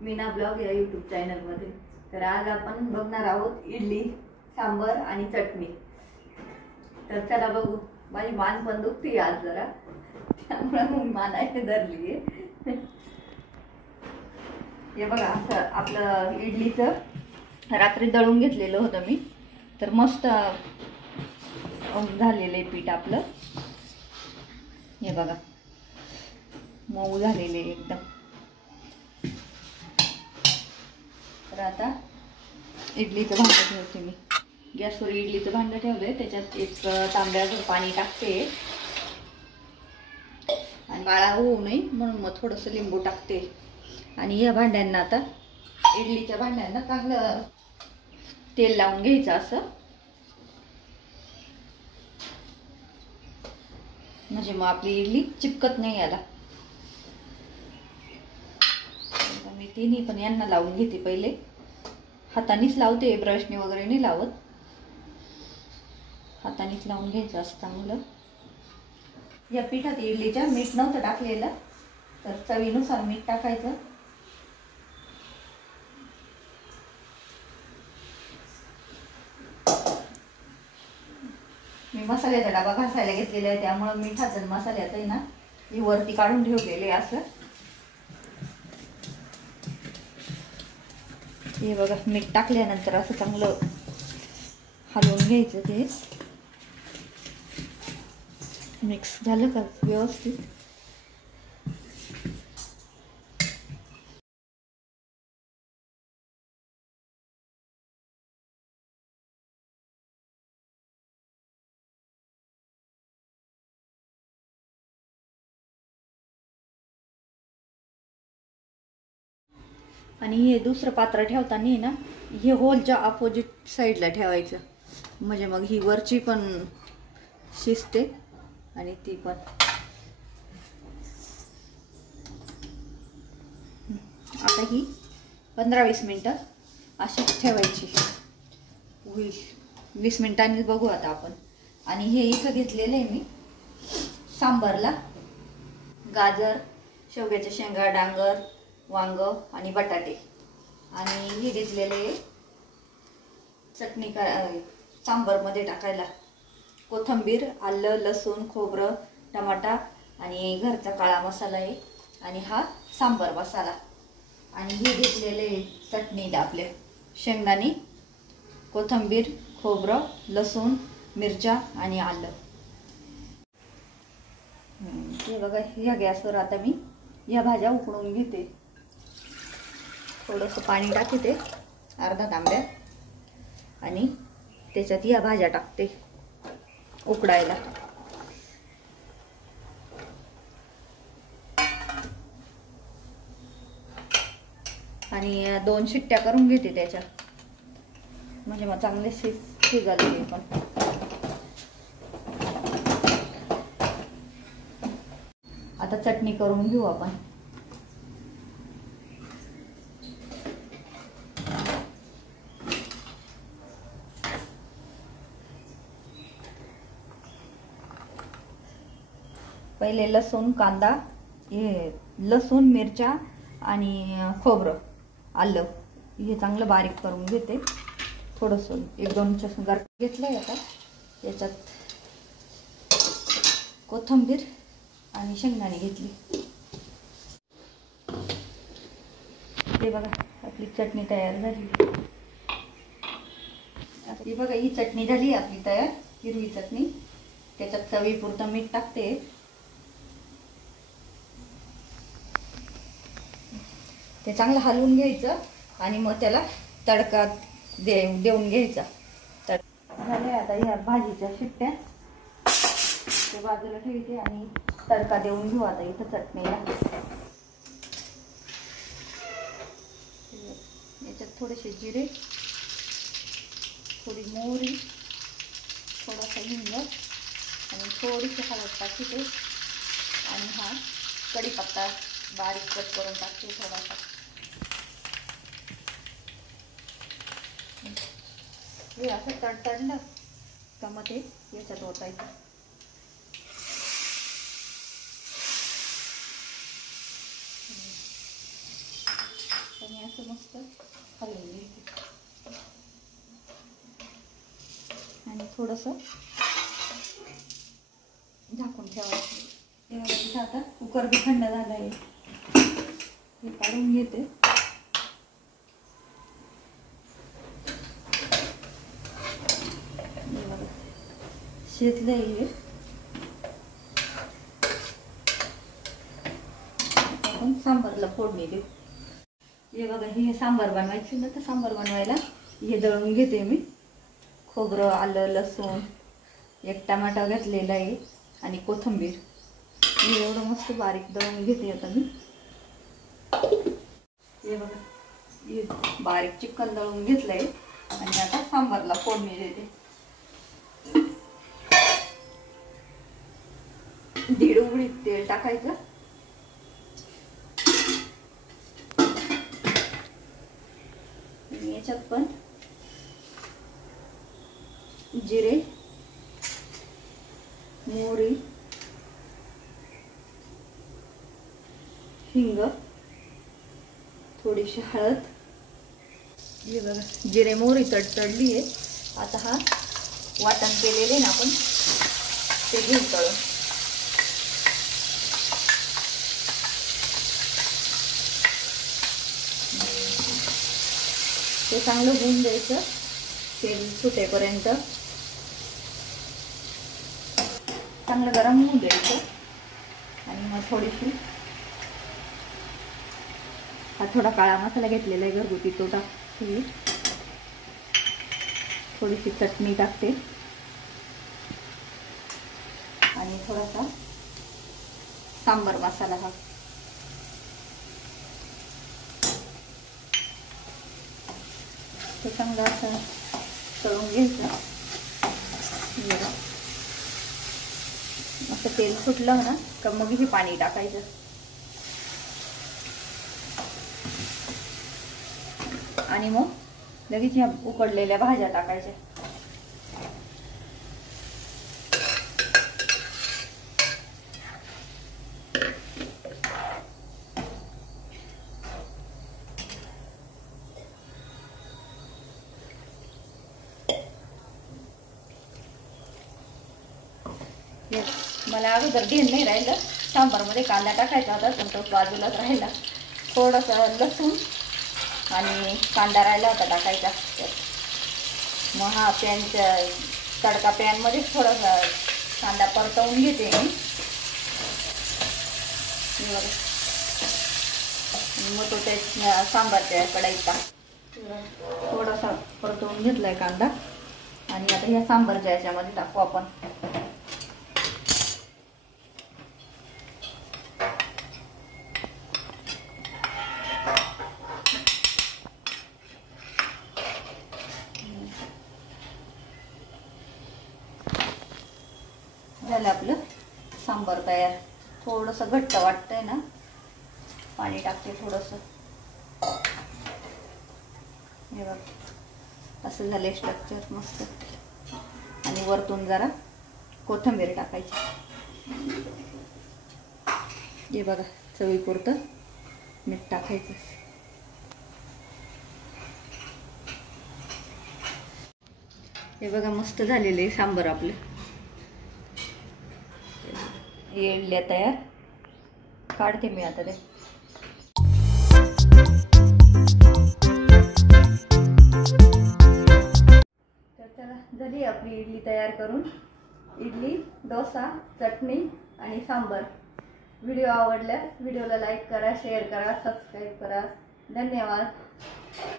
Meena blog या YouTube चॅनलमध्ये। तर आज आपण बघणार आहोत इडली, सांबर आणि चटणी। तर चला बघू। माझी मान पण दुखते आज जरा, त्यामुळे मग मानायची धरली आहे। हे बघा, असं आपलं इडलीचं रात्री दळून घेतलेलं होतं मी, तर मस्त झालेलं आहे पीठ आपलं। हे बघा, मऊ झालेले एकदम। तर आता इडलीचं भांडं ठेवते मी गॅसवर। इडलीचं भांडं ठेवलंय, त्याच्यात एक तांब्याभर पाणी टाकते आणि काळा होऊ नये म्हणून मग थोडंसं लिंबू टाकते। आणि या भांड्यांना आता, इडलीच्या भांड्यांना चांगलं तेल लावून घ्यायचं असं, म्हणजे मग आपली इडली चिपकत नाही याला। मी तिन्ही पण यांना लावून घेते पहिले, हातानेच लावते, ब्रशने वगैरे नाही लावत, हातानेच लावून घ्यायचं असं चांगलं। या पिठात इडलीच्या मीठ नव्हतं टाकलेलं, तर चवीनुसार मीठ टाकायचं। मी मसाल्याचा डबा घासायला घेतलेला आहे, त्यामुळे मिठाचं मसाल्याचं आहे ना, मी वरती काढून ठेवलेले असं। हे बघा, मीठ टाकल्यानंतर असं चांगलं हलवून घ्यायचं। ते मिक्स झालं का व्यवस्थित, आणि हे दुसरं पात्र ठेवताना ना, हे होलच्या अपोजिट साईडला ठेवायचं, म्हणजे मग ही वरची पण शिजते आणि ती पण। आता ही 15-20 मिनिटं अशीच ठेवायची, होईल 20 मिनिटांनी बघू आता आपण। आणि हे इथं घेतलेलं आहे मी सांबारला गाजर, शेवग्याच्या शेंगा, डांगर, वांग आणि बटाटे। आणि हे घेतलेले चटणी सांबारमध्ये टाकायला कोथिंबीर, आलं, लसूण, खोबरं, टमाटा आणि घरचा काळा मसाला आहे, आणि हा सांबार मसाला। आणि हे घेतलेले चटणी आपले शेंगदाणे, कोथिंबीर, खोबरं, लसूण, मिरच्या आणि आलं। हे बघा, या गॅसवर आता मी या भाज्या उकडून घेते। थोडंसं पाणी टाकते अर्धा तांब्या, आणि त्याच्यात या भाज्या टाकते उकडायला। आणि 2 शिट्ट्या करून घेते त्याच्या, म्हणजे मग चांगले शिजले पण। आता चटणी करून घेऊ आपण। पहिले लसूण, कांदा, हे लसूण, मिरच्या आणि खोबरं, आलं हे चांगलं बारीक करून घेते। थोडंसं 1-2 चमचे घेतलंय। आता याच्यात कोथिंबीर आणि शेंगदाणे घेतली। हे बघा, आपली चटणी तयार झाली। आता ही बघा, ही चटणी झाली आपली तयार, हिरवी चटणी। त्याच्यात चवीपुरतं मीठ टाकते। ते चांगलं हलवून घ्यायचं आणि मग त्याला तडका देऊन घ्यायचा। झाले आता ह्या भाजीच्या शिट्ट्या, ते बाजूला ठेवते आणि तडका देऊन घेऊ आता इथं चटणीला। याच्यात थोडेसे जिरे, थोडी मोहरी, थोडासा हिंग आणि थोडीशी हळद टाकते, आणि हा कढीपत्ता बारीक कट करून टाकते थोडासा। हे असं तडतडलं का मग ते याच्यात ओतायचं। असं मस्त हलवून घ्यायचं आणि थोडंसं झाकून ठेवायचं. आता कुकर बी थंड झाला आहे, हे काढून घेते. शिजलं हे, आपण सांबारला फोडणी देऊ. हे बघा, हे सांबार बनवायची ना, तर सांबार बनवायला हे दळून घेते मी. खोबरं, आलं, लसूण, एक टमाटा घातलेला आहे आणि कोथिंबीर. हे एवढं मस्त बारीक दळून घेते आता मी. हे बघा, हे बारीक चिकन दळून घेतलंय आणि आता सांबारला फोडणी देते. 1.5 उकळी तेल टाकायचं. याच्यात पण जिरे, मोहरी, हिंग, थोडीशी हळद. हे बघा, जिरे मोहरी तडतडली आहे. आता हा वाटण केलेले ना आपण, ते घेऊन तळून. ते चांगलं होऊन द्यायचं तेल सुटेपर्यंत. चांगलं गरम होऊन द्यायचं आणि मग थोडीशी, हा थोडा काळा मसाला घेतलेला आहे घरगुती, तो टाकते. थोडीशी चटणी टाकते आणि थोडासा सांबार मसाला हा. ते चांगलं असं तळून घ्यायचं. असं तेल सुटलं ना का मग हे पाणी टाकायचं आणि मग लगेच ह्या उकडलेल्या भाज्या टाकायच्या. मला अगोदर ध्यान नाही राहिलं, सांबारमध्ये कांदा टाकायचा होता पण तो बाजूलाच राहिला. थोडंसं लसूण आणि कांदा राहिला होता टाकायचा. मग हा पॅनच्या तडका पॅनमध्ये थोडासा कांदा परतवून घेते मी. मग तो त्या सांबारच्या कढईत थोडासा परतवून घेतलाय कांदा आणि आता ह्या सांबारच्या याच्यामध्ये टाकू आपण. झालं आपलं सांबार तयार. थोडंसं घट्ट वाटतंय ना, पाणी टाकते थोडंसं. हे बघ, असं झालंय स्ट्रक्चर मस्त. आणि वरतून जरा कोथिंबीर टाकायची. हे बघा, चवीपुरतं मीठ टाकायचं. हे बघा, मस्त झालेलं आहे सांबार आपलं. येळल्या तयार. काढते मी आता ते. तर चला, झाली आपली इडली तयार करून. इडली, डोसा, चटणी आणि सांबार. व्हिडिओ आवडल्यास व्हिडिओला लाईक करा, शेअर करा, सबस्क्राईब करा. धन्यवाद.